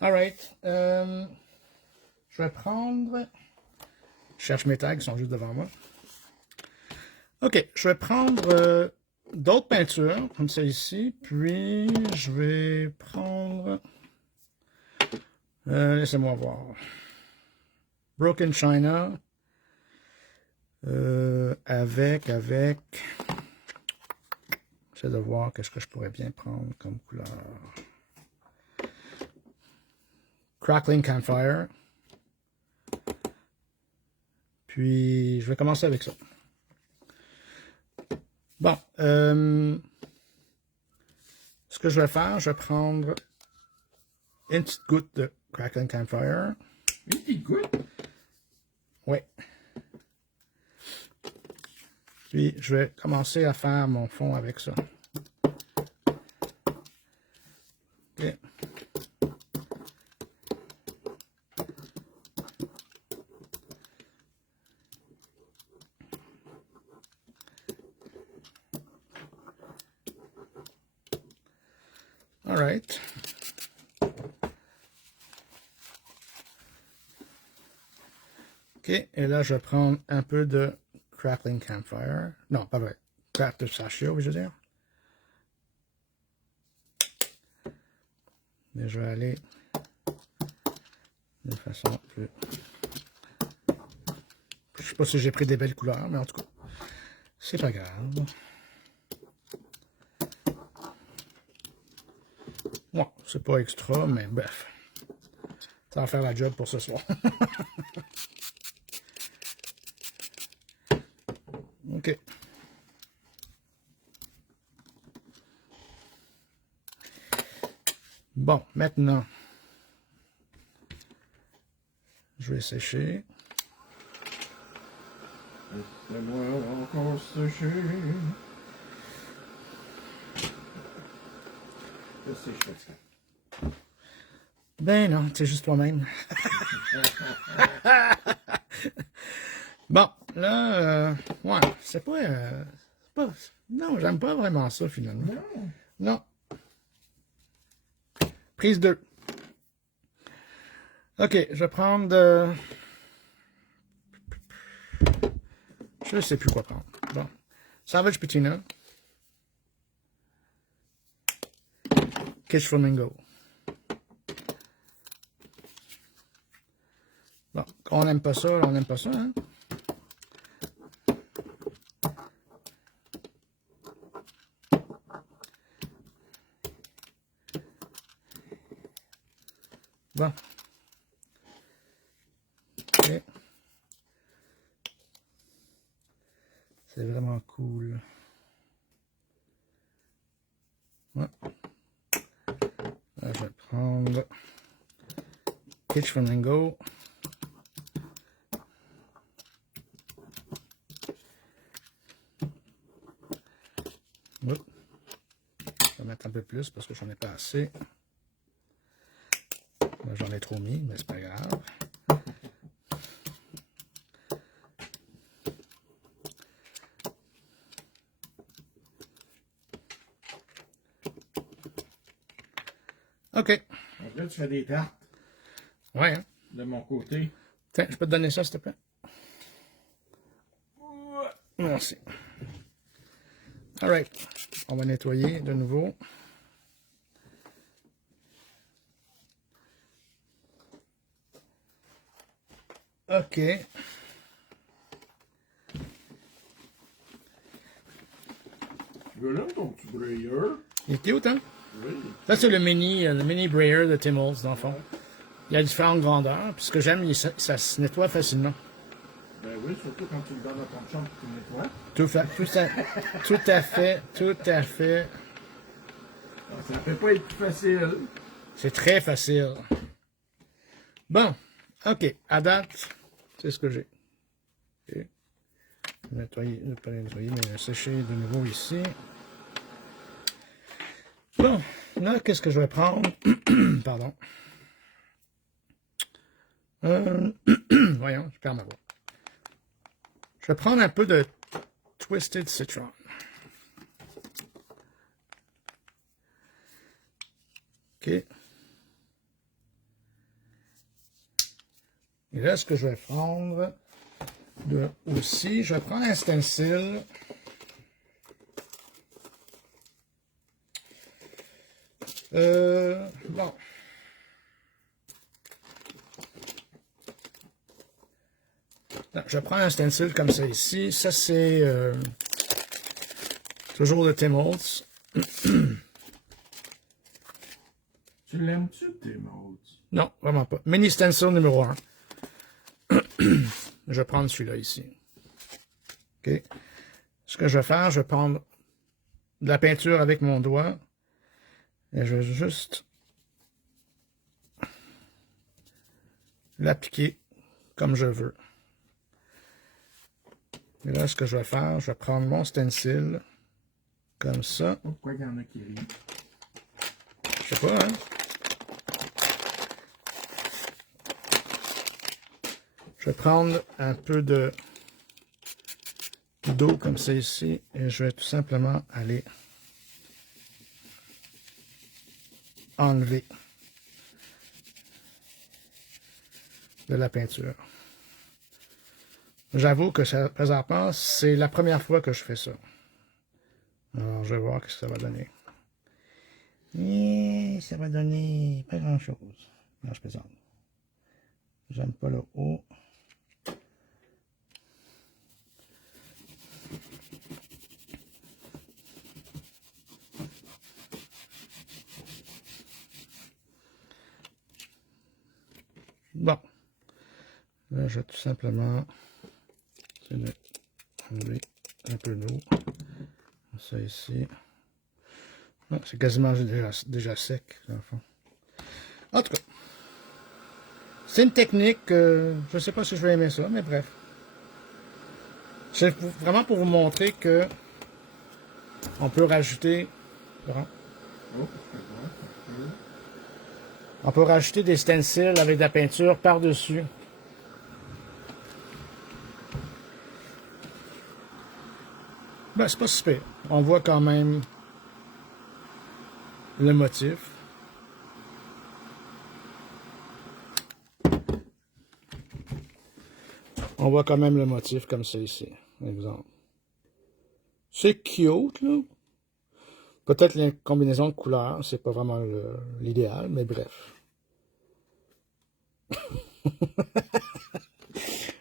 Alright. Je vais prendre... Je cherche mes tags, ils sont juste devant moi. Ok, je vais prendre d'autres peintures, comme celle-ci, puis je vais prendre... laissez-moi voir. Broken China. Avec... J'essaie de voir qu'est-ce que je pourrais bien prendre comme couleur. Crackling Campfire. Puis, je vais commencer avec ça. Bon, ce que je vais faire, je vais prendre une petite goutte de Crackling Campfire. Une petite goutte? Oui. Puis, je vais commencer à faire mon fond avec ça. OK. All right. OK, et là, je vais prendre un peu de Crackling Campfire. Non, pas vrai. Crack de Sashio, je veux dire. Mais je vais aller de façon plus... Je sais pas si j'ai pris des belles couleurs, mais en tout cas, c'est pas grave. Bon, c'est pas extra, mais bref. Ça va faire la job pour ce soir. OK. Bon, maintenant, je vais sécher. Laissez-moi encore sécher. Je sais, je fais ça. Ben non, c'est juste toi-même. Bon, là, ouais, c'est pas... Non, j'aime pas vraiment ça, finalement. Non. Non. Prise 2. OK, je vais prendre de... Je sais plus quoi prendre. Bon. Savage Patina. Kitsch Flamingo. Bon, on n'aime pas ça, on n'aime pas ça, hein? Bon. OK. C'est vraiment cool. Ouais. Là, je vais prendre Kitsch Flamingo. Oups. Je vais mettre un peu plus parce que j'en ai pas assez. Là, j'en ai trop mis, mais c'est pas grave. OK. Donc là, tu fais des tartes Ouais, hein? de mon côté. Tiens, je peux te donner ça, s'il te plaît? Merci. All right. On va nettoyer de nouveau. OK. Tu veux là ton petit brailleur? Il est cute, hein? Oui. Ça, c'est le mini brayer de Tim Holtz, dans le fond. Il y a différentes grandeurs. Puis ce que j'aime, ça se nettoie facilement. Ben oui, surtout quand tu le donnes à ton chum pour tu nettoies. Tout à fait. Ça fait pas être plus facile. C'est très facile. Bon, OK. À date, c'est ce que j'ai. Okay. Nettoyer, ne pas les nettoyer, mais sécher de nouveau ici. Bon, Là, qu'est-ce que je vais prendre? Pardon. Voyons, je perds ma voix. Je vais prendre un peu de Twisted Citron. OK. Et là, ce que je vais prendre aussi, je vais prendre un stencil. Bon. Non, je prends un stencil comme ça ici. Ça, c'est toujours de Tim Holtz. Tu l'aimes-tu, Tim Holtz? Non, vraiment pas. Mini stencil numéro 1. Je vais prendre celui-là ici. OK. Ce que je vais faire, je vais prendre de la peinture avec mon doigt. Et je vais juste l'appliquer comme je veux. Et là, ce que je vais faire, je vais prendre mon stencil comme ça. Pourquoi il y en a qui rient? Je sais pas, hein? Je vais prendre un peu d'eau comme ça ici et je vais tout simplement aller enlever de la peinture. J'avoue que ça, présentement, c'est la première fois que je fais ça. Alors, je vais voir ce que ça va donner. Et ça va donner pas grand-chose. Non, je plaisante. J'aime pas le haut. Bon. Là, je vais tout simplement enlever un peu d'eau. Ça ici. C'est quasiment déjà sec, dans le fond. En tout cas, c'est une technique, je ne sais pas si je vais aimer ça, mais bref. C'est vraiment pour vous montrer que on peut rajouter... On peut rajouter des stencils avec de la peinture par-dessus. Ben, c'est pas super. On voit quand même le motif. On voit quand même le motif comme ça ici, exemple. C'est cute, là. Peut-être la combinaison de couleurs, c'est pas vraiment l'idéal, mais bref.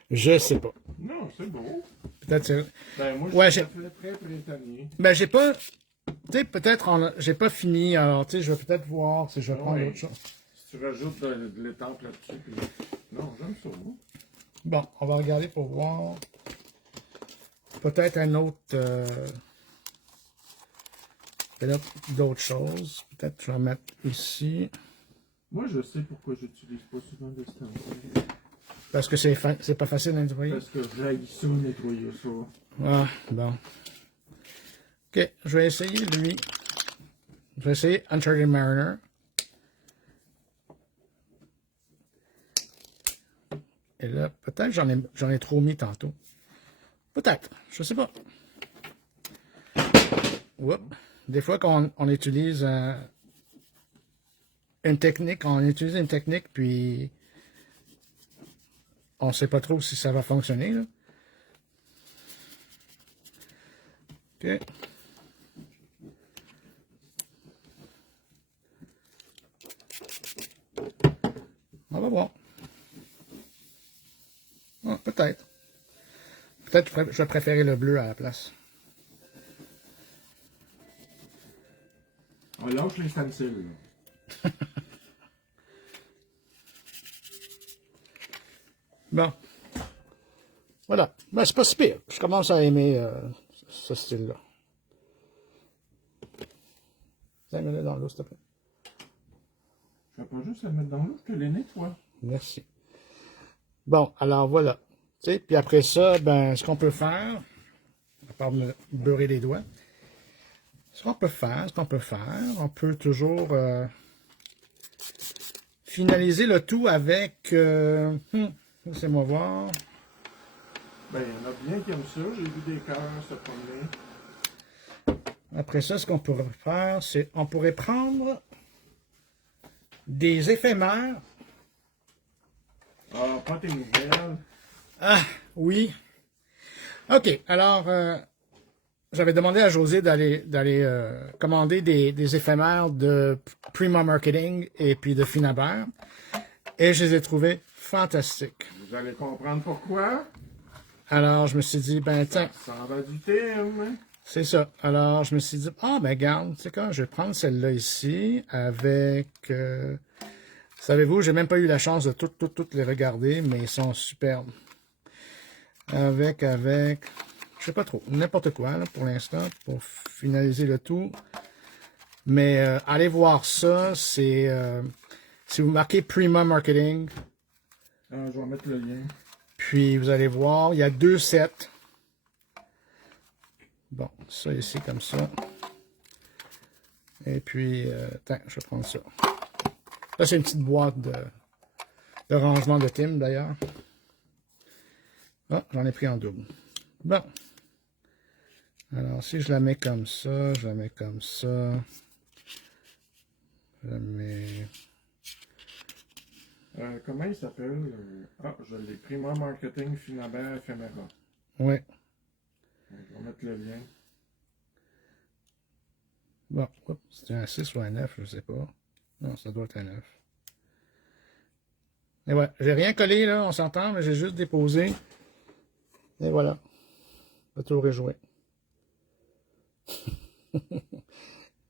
Je sais pas. Non, c'est beau. Peut-être c'est... Ben, moi, Ouais, je suis très printanier. Ben, j'ai pas... Tu sais, peut-être... J'ai pas fini, alors, tu sais, je vais peut-être voir si je vais prendre autre chose. Si tu rajoutes de l'étampe là-dessus, puis... Non, j'aime ça, moi. Bon, on va regarder pour voir. Peut-être un autre... d'autres choses. Peut-être que je vais en mettre ici. Moi, je sais pourquoi j'utilise pas souvent de stencil. Parce que c'est pas facile à nettoyer. Parce que j'aille ça, nettoyer ça. Ah, bon. Ok, je vais essayer lui. Je vais essayer Uncharted Mariner. Et là, peut-être j'en ai trop mis tantôt. Peut-être, je sais pas. Oups. Des fois qu'on utilise une technique, puis on sait pas trop si ça va fonctionner, là. OK. On va voir. Ah, peut-être. Peut-être que je vais préférer le bleu à la place. On lâche les stencils, là. Bon. Voilà. Ben, c'est pas si pire. Je commence à aimer ce style-là. Mets-le dans l'eau, s'il te plaît. Je vais pas juste le mettre dans l'eau, je te les nettoie. Merci. Bon, alors voilà. Tu sais, puis après ça, ben, ce qu'on peut faire, à part me beurrer les doigts, Ce qu'on peut faire, on peut toujours finaliser le tout avec, laissez-moi voir. Ben, il y en a bien qui aiment ça. J'ai vu des cœurs se promener. Après ça, ce qu'on pourrait faire, c'est on pourrait prendre des éphémères. Ah, pas tes nouvelles. Ah, oui. OK, alors, j'avais demandé à José d'aller commander des éphémères de Prima Marketing et puis de Finabert. Et je les ai trouvés fantastiques. Vous allez comprendre pourquoi. Alors, je me suis dit, ben, tiens, Ça en va du thème. c'est ça. Alors, je me suis dit, ah, ben, garde, tu sais quoi, je vais prendre celle-là ici avec... savez-vous, j'ai même pas eu la chance de toutes les regarder, mais ils sont superbes. Avec, je sais pas trop, n'importe quoi, là, pour l'instant, pour finaliser le tout. Mais allez voir ça, c'est... si vous marquez Prima Marketing, Ah, je vais mettre le lien. puis vous allez voir, il y a 2 sets. Bon, ça ici comme ça. Et puis, attends, je vais prendre ça. Là, c'est une petite boîte de rangement de Tim, d'ailleurs. Ah, j'en ai pris en double. Bon. Alors, si je la mets comme ça, je la mets comme ça. Je la mets... Comment il s'appelle? Ah, je l'ai. Prima Marketing Finabert Ephémera. Ouais. Je vais mettre le lien. Bon, c'est un 6 ou un 9, je sais pas. Non, ça doit être un 9. Et voilà, j'ai rien collé là, on s'entend, mais j'ai juste déposé. Et voilà. Le tour est joué.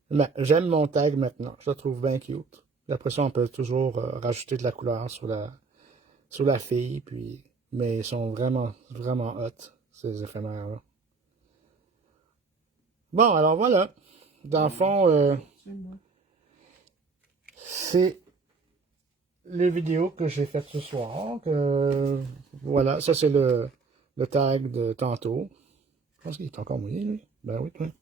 Ben, j'aime mon tag maintenant. Je le trouve bien cute. Et après ça, on peut toujours rajouter de la couleur sur la fille. Puis, mais ils sont vraiment, vraiment hot, ces éphémères-là. Bon, alors voilà. Dans le fond, c'est les vidéos que j'ai faites ce soir. Voilà, ça c'est le tag de tantôt. Je pense qu'il est encore mouillé, lui. Ben oui, oui.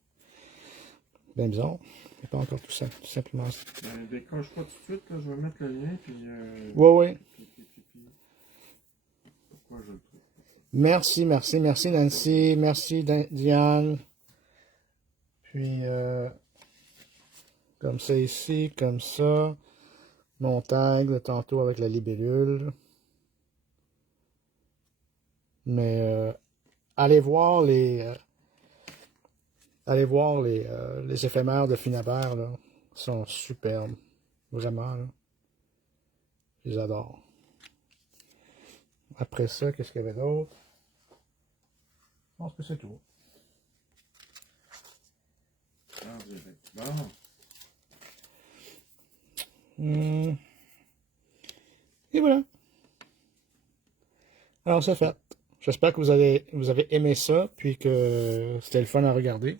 Bien bizarre. Il n'est pas encore tout simplement. Décroche pas tout de suite, là, je vais mettre le lien, puis... Oui. Pourquoi je le trouve pas? Merci Nancy. Merci Diane. Puis, comme ça ici, comme ça. Mon tag de tantôt avec la libellule. Mais, allez voir les éphémères de Finabert, là. Ils sont superbes. Vraiment, là. Je les adore. Après ça, qu'est-ce qu'il y avait d'autre? Je pense que c'est tout. En direct. Bon. Et voilà. Alors, c'est fait. J'espère que vous avez aimé ça, puis que c'était le fun à regarder.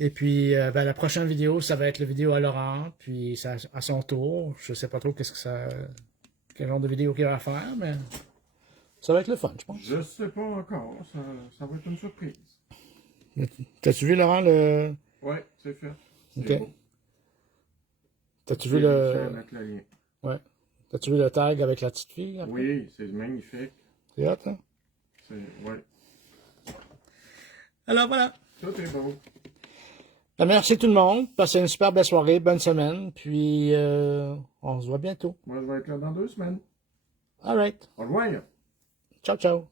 Et puis, ben, la prochaine vidéo, ça va être la vidéo à Laurent, puis ça, à son tour. Je sais pas trop quel genre de vidéo qu'il va faire, mais ça va être le fun, je pense. Je sais pas encore. Ça va être une surprise. T'as-tu vu, Laurent, le... Ouais, c'est fait. Ok. Beau. T'as-tu vu le... Mettre le lien. Ouais. T'as-tu vu le tag avec la petite fille? Après? Oui, c'est magnifique. C'est hot, hein? Ouais. Alors, voilà. Tout est beau. Ben, merci tout le monde. Passez une super belle soirée, bonne semaine, puis on se voit bientôt. Moi, je vais être là dans 2 semaines. All right. Au revoir. Ciao, ciao.